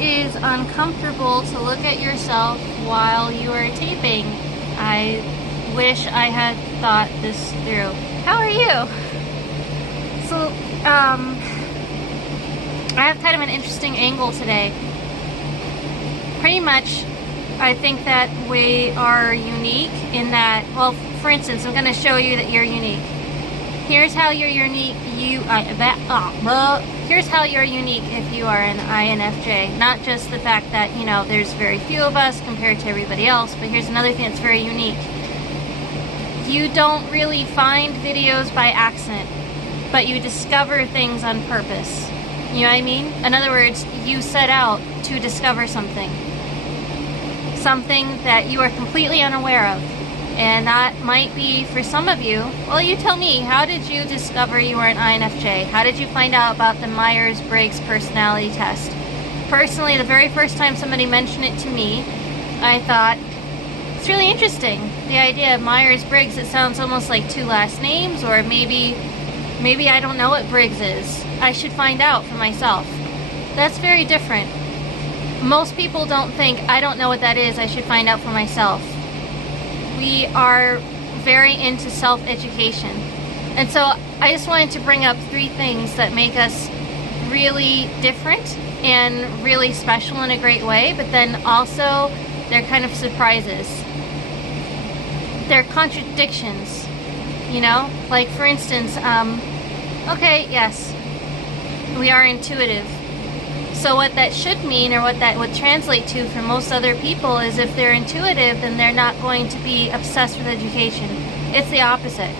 is uncomfortable to look at yourself while you are taping. I wish I had thought this through. How are you? So, I have kind of an interesting angle today. Pretty much, I think that we are unique in that, well, for instance, I'm going to show you that you're unique. Here's how you're unique. Here's how you're unique if you are an INFJ. Not just the fact that, you know, there's very few of us compared to everybody else, but here's another thing that's very unique. You don't really find videos by accident, but you discover things on purpose. You know what I mean? In other words, you set out to discover something. Something that you are completely unaware of. And that might be, for some of you, well, you tell me, how did you discover you were an INFJ? How did you find out about the Myers-Briggs personality test? Personally, the very first time somebody mentioned it to me, I thought, it's really interesting. The idea of Myers-Briggs, it sounds almost like two last names, or maybe I don't know what Briggs is. I should find out for myself. That's very different. Most people don't think, I don't know what that is, I should find out for myself. We are very into self-education. And so I just wanted to bring up three things that make us really different and really special in a great way, but then also they're kind of surprises. They're contradictions, you know? Like, for instance, okay, yes, we are intuitive. So what that should mean, or what that would translate to for most other people, is if they're intuitive, then they're not going to be obsessed with education. It's the opposite.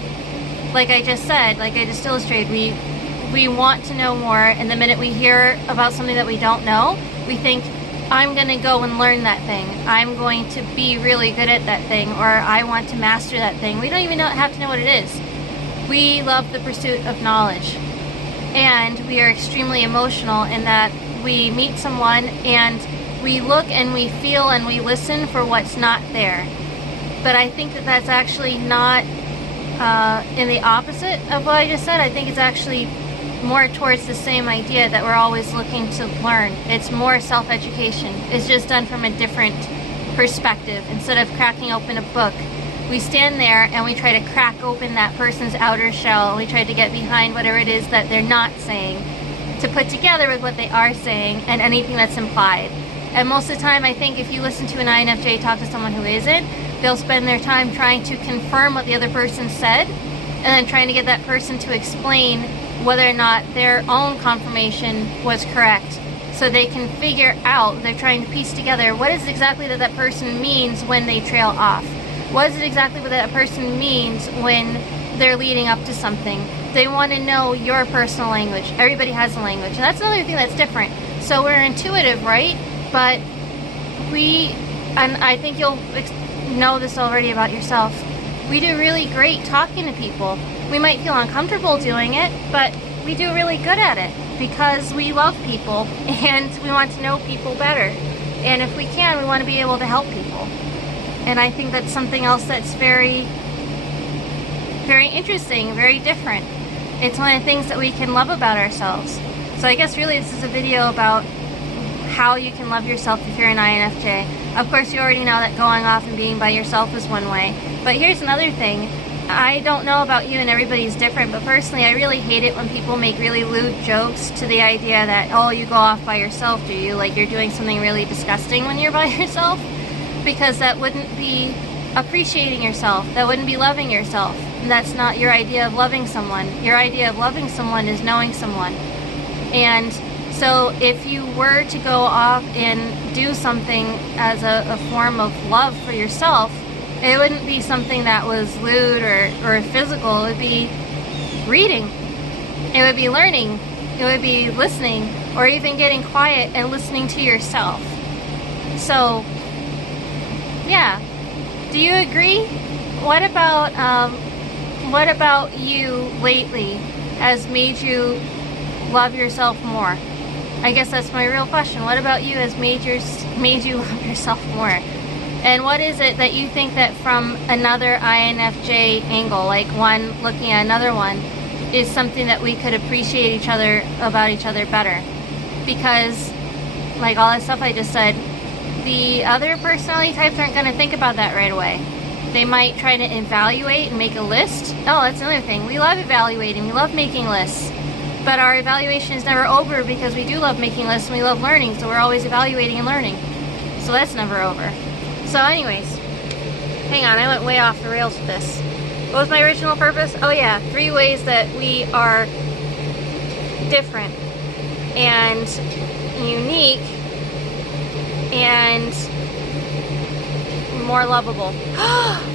Like I just said, like I just illustrated, we want to know more, and the minute we hear about something that we don't know, we think, I'm going to go and learn that thing. I'm going to be really good at that thing, or I want to master that thing. We don't even have to know what it is. We love the pursuit of knowledge. And we are extremely emotional in that we meet someone and we look and we feel and we listen for what's not there. But I think that that's actually not in the opposite of what I just said. I think it's actually more towards the same idea that we're always looking to learn. It's more self-education. It's just done from a different perspective. Instead of cracking open a book, we stand there and we try to crack open that person's outer shell, and we try to get behind whatever it is that they're not saying, to put together with what they are saying and anything that's implied. And most of the time, I think if you listen to an INFJ talk to someone who isn't, they'll spend their time trying to confirm what the other person said, and then trying to get that person to explain whether or not their own confirmation was correct. So they can figure out, they're trying to piece together, what is it exactly that that person means when they trail off? What is it exactly what that person means when they're leading up to something? They want to know your personal language. Everybody has a language. And that's another thing that's different. So we're intuitive, right? But and I think you'll know this already about yourself, we do really great talking to people. We might feel uncomfortable doing it, but we do really good at it because we love people and we want to know people better. And if we can, we want to be able to help people. And I think that's something else that's very, very interesting, very different. It's one of the things that we can love about ourselves. So I guess really this is a video about how you can love yourself if you're an INFJ. Of course, you already know that going off and being by yourself is one way. But here's another thing. I don't know about you, and everybody's different, but personally I really hate it when people make really lewd jokes to the idea that, oh, you go off by yourself, do you? Like you're doing something really disgusting when you're by yourself. Because that wouldn't be appreciating yourself. That wouldn't be loving yourself. And that's not your idea of loving someone. Your idea of loving someone is knowing someone. And so if you were to go off and do something as a form of love for yourself, it wouldn't be something that was lewd or physical. It would be reading. It would be learning. It would be listening, or even getting quiet and listening to yourself. So yeah, do you agree? What about you lately has made you love yourself more? I guess that's my real question. What about you has made you love yourself more? And what is it that you think that from another INFJ angle, like one looking at another one, is something that we could appreciate about each other better? Because like all that stuff I just said, the other personality types aren't going to think about that right away. They might try to evaluate and make a list. Oh, that's another thing. We love evaluating. We love making lists. But our evaluation is never over because we do love making lists and we love learning, so we're always evaluating and learning. So that's never over. So anyways, hang on, I went way off the rails with this. What was my original purpose? Oh yeah, 3 ways that we are different and unique and more lovable.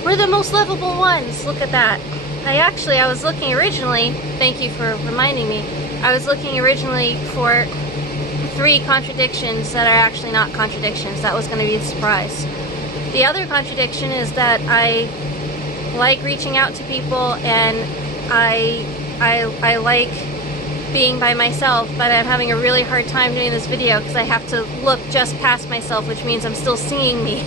We're the most lovable ones. Look at that. I was looking originally, thank you for reminding me, I was looking originally for 3 contradictions that are actually not contradictions. That was going to be a surprise. The other contradiction is that I like reaching out to people and I like being by myself, but I'm having a really hard time doing this video because I have to look just past myself, which means I'm still seeing me.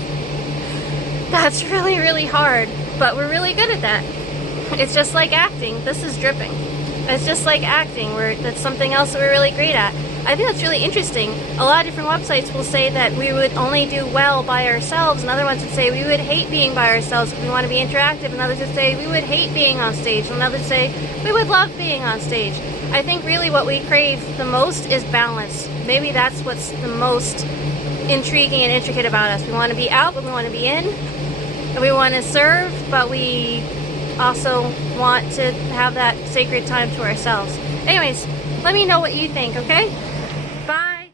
That's really, really hard, but we're really good at that. It's just like acting. This is dripping. It's just like acting. That's something else that we're really great at. I think that's really interesting. A lot of different websites will say that we would only do well by ourselves, and other ones would say we would hate being by ourselves if we want to be interactive, and others would say we would hate being on stage, and others would say we would love being on stage. I think really what we crave the most is balance. Maybe that's what's the most intriguing and intricate about us. We want to be out, but we want to be in. And we want to serve, but we also want to have that sacred time to ourselves. Anyways, let me know what you think, okay?